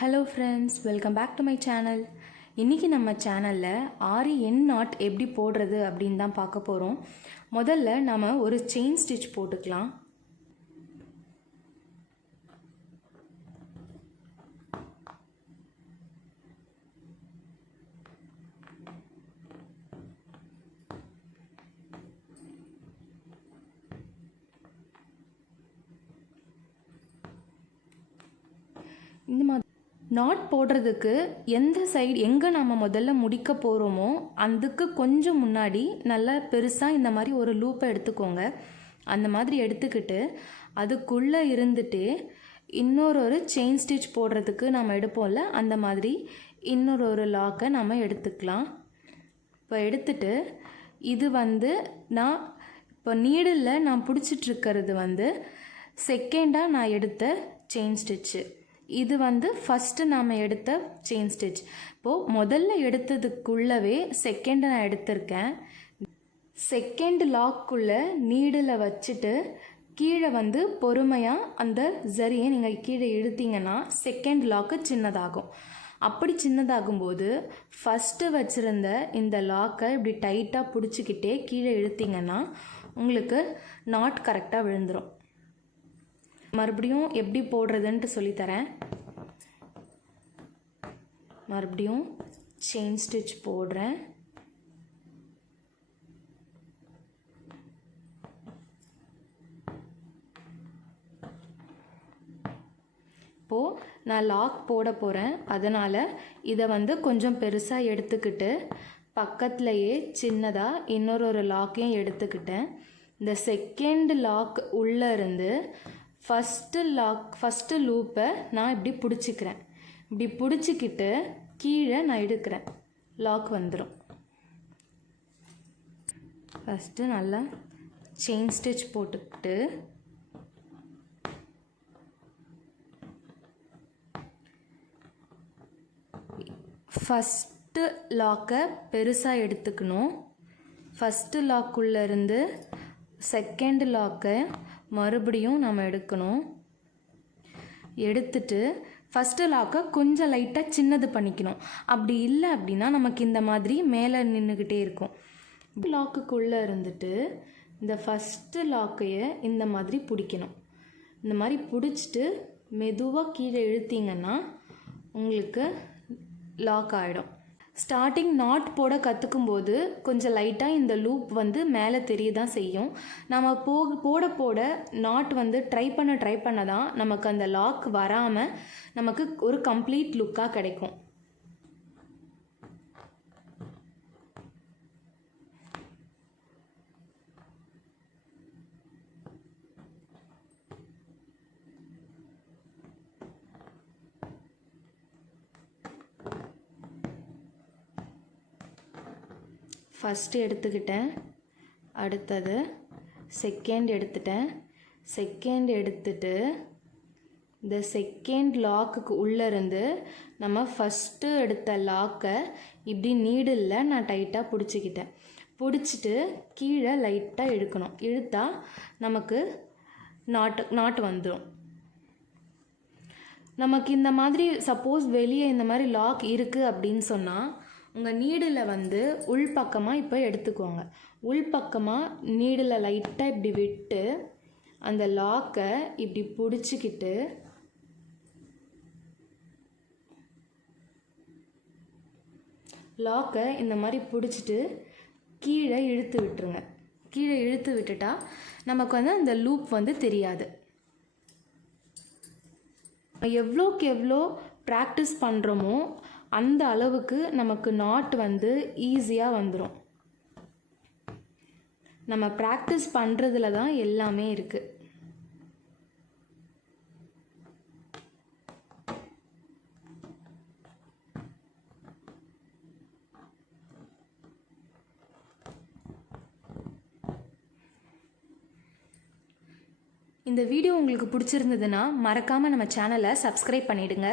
Hello friends, welcome back to my channel. இன்றைக்கி நம்ம சேனலில் ஆரி என் நாட் எப்படி போடுறது அப்படின்னு தான் பார்க்க போகிறோம். முதல்ல நம்ம ஒரு செயின் ஸ்டிச் போட்டுக்கலாம். இந்த மாதிரி நாட் போடுறதுக்கு எந்த சைடு எங்கே நம்ம முதல்ல முடிக்க போகிறோமோ அதுக்கு கொஞ்சம் முன்னாடி நல்லா பெருசாக இந்த மாதிரி ஒரு லூப்பை எடுத்துக்கோங்க. அந்த மாதிரி எடுத்துக்கிட்டு அதுக்குள்ளே இருந்துட்டு இன்னொரு செயின் ஸ்டிச் போடுறதுக்கு நம்ம எடுப்போம்ல, அந்த மாதிரி இன்னொரு லாக்கை நம்ம எடுத்துக்கலாம். இப்போ எடுத்துட்டு இது நான் இப்போ நீடில் நான் பிடிச்சிட்ருக்கிறது செகண்டாக நான் எடுத்த செயின் ஸ்டிச்சு. இது ஃபஸ்ட்டு நாம் எடுத்த செயின் ஸ்டிச். இப்போது முதல்ல எடுத்ததுக்குள்ளவே செகண்ட் நான் எடுத்திருக்கேன். செகண்ட் லாக்குள்ளே நீடில் வச்சுட்டு கீழே பொறுமையாக அந்த ஜரியை நீங்கள் கீழே இழுத்தீங்கன்னா செகண்ட் லாக்கு சின்னதாகும். அப்படி சின்னதாகும்போது ஃபஸ்ட்டு வச்சுருந்த இந்த லாக்கை இப்படி டைட்டாக பிடிச்சிக்கிட்டே கீழே இழுத்தீங்கன்னா உங்களுக்கு நாட் கரெக்டாக விழுந்துடும். மறுபடியும் எப்படி போடுறதுன்ட்டு சொல்லித்தரேன். மறுபடியும் செயின் ஸ்டிச் போடுறேன். இப்போது நான் லாக் போட போகிறேன். அதனால் இதை கொஞ்சம் பெருசாக எடுத்துக்கிட்டு பக்கத்துலேயே சின்னதாக இன்னொரு லாக்கையும் எடுத்துக்கிட்டேன். இந்த செகண்ட் லாக் உள்ளே இருந்து ஃபஸ்ட்டு லூப்பை நான் இப்படி பிடிச்சிக்கிறேன். இப்படி பிடிச்சிக்கிட்டு கீழே நான் எடுக்கிறேன். லாக் வந்துடும். ஃபஸ்ட்டு நல்லா செயின் ஸ்டிச் போட்டுக்கிட்டு ஃபஸ்ட்டு லாக்கை பெருசாக எடுத்துக்கணும். ஃபஸ்ட்டு லாக்குள்ளே இருந்து செகண்ட் லாக்கை மறுபடியும் நம்ம எடுக்கணும். எடுத்துட்டு ஃபஸ்ட்டு லாக்கை கொஞ்சம் லைட்டாக சின்னது பண்ணிக்கணும். அப்படி இல்லை அப்படின்னா நமக்கு இந்த மாதிரி மேலே நின்றுக்கிட்டே இருக்கும். லாக்குக்குள்ளே இருந்துட்டு இந்த ஃபஸ்ட்டு லாக்கையை இந்த மாதிரி பிடிக்கணும். இந்த மாதிரி பிடிச்சிட்டு மெதுவாக கீழே இழுத்தீங்கன்னா உங்களுக்கு லாக் ஆகிடும். ஸ்டார்டிங் நாட் போட கற்றுக்கும்போது கொஞ்சம் லைட்டாக இந்த லூப் மேலே தெரிய தான் செய்யும். நம்ம போட நாட் ட்ரை பண்ண தான் நமக்கு அந்த லாக் வராமல் நமக்கு ஒரு கம்ப்ளீட் லுக்காக கிடைக்கும். ஃபஸ்ட்டு எடுத்துக்கிட்டேன். அடுத்தது செகண்ட் எடுத்துட்டேன். செகண்ட் எடுத்துட்டு இந்த செகண்ட் லாக்குக்கு உள்ளேருந்து நம்ம ஃபஸ்ட்டு எடுத்த லாக்கை இப்படி நீடில் நான் டைட்டாக பிடிச்சிக்கிட்டேன். பிடிச்சிட்டு கீழே லைட்டாக இழுக்கணும். இழுத்தா நமக்கு நாட்டு வந்துடும். நமக்கு இந்த மாதிரி சப்போஸ் வெளியே இந்த மாதிரி லாக் இருக்குது அப்படின்னு சொன்னால் உங்கள் நீடில் உள்பக்கமாக இப்போ எடுத்துக்கோங்க. உள்பக்கமாக நீடில் லைட்டாக இப்படி விட்டு அந்த லாக்கை இப்படி பிடிச்சிக்கிட்டு லாக்கை இந்த மாதிரி பிடிச்சிட்டு கீழே இழுத்து விட்டுருங்க. கீழே இழுத்து விட்டுட்டா நமக்கு அந்த லூப் தெரியாது. எவ்வளோக்கு எவ்வளோ ப்ராக்டிஸ் பண்ணுறோமோ அந்த அளவுக்கு நமக்கு நாட் ஈஸியாக வந்துடும். நம்ம ப்ராக்டிஸ் பண்ணுறதுல தான் எல்லாமே இருக்குது. இந்த வீடியோ உங்களுக்கு பிடிச்சிருந்ததுன்னா மறக்காமல் நம்ம சேனலை சப்ஸ்கிரைப் பண்ணிவிடுங்க.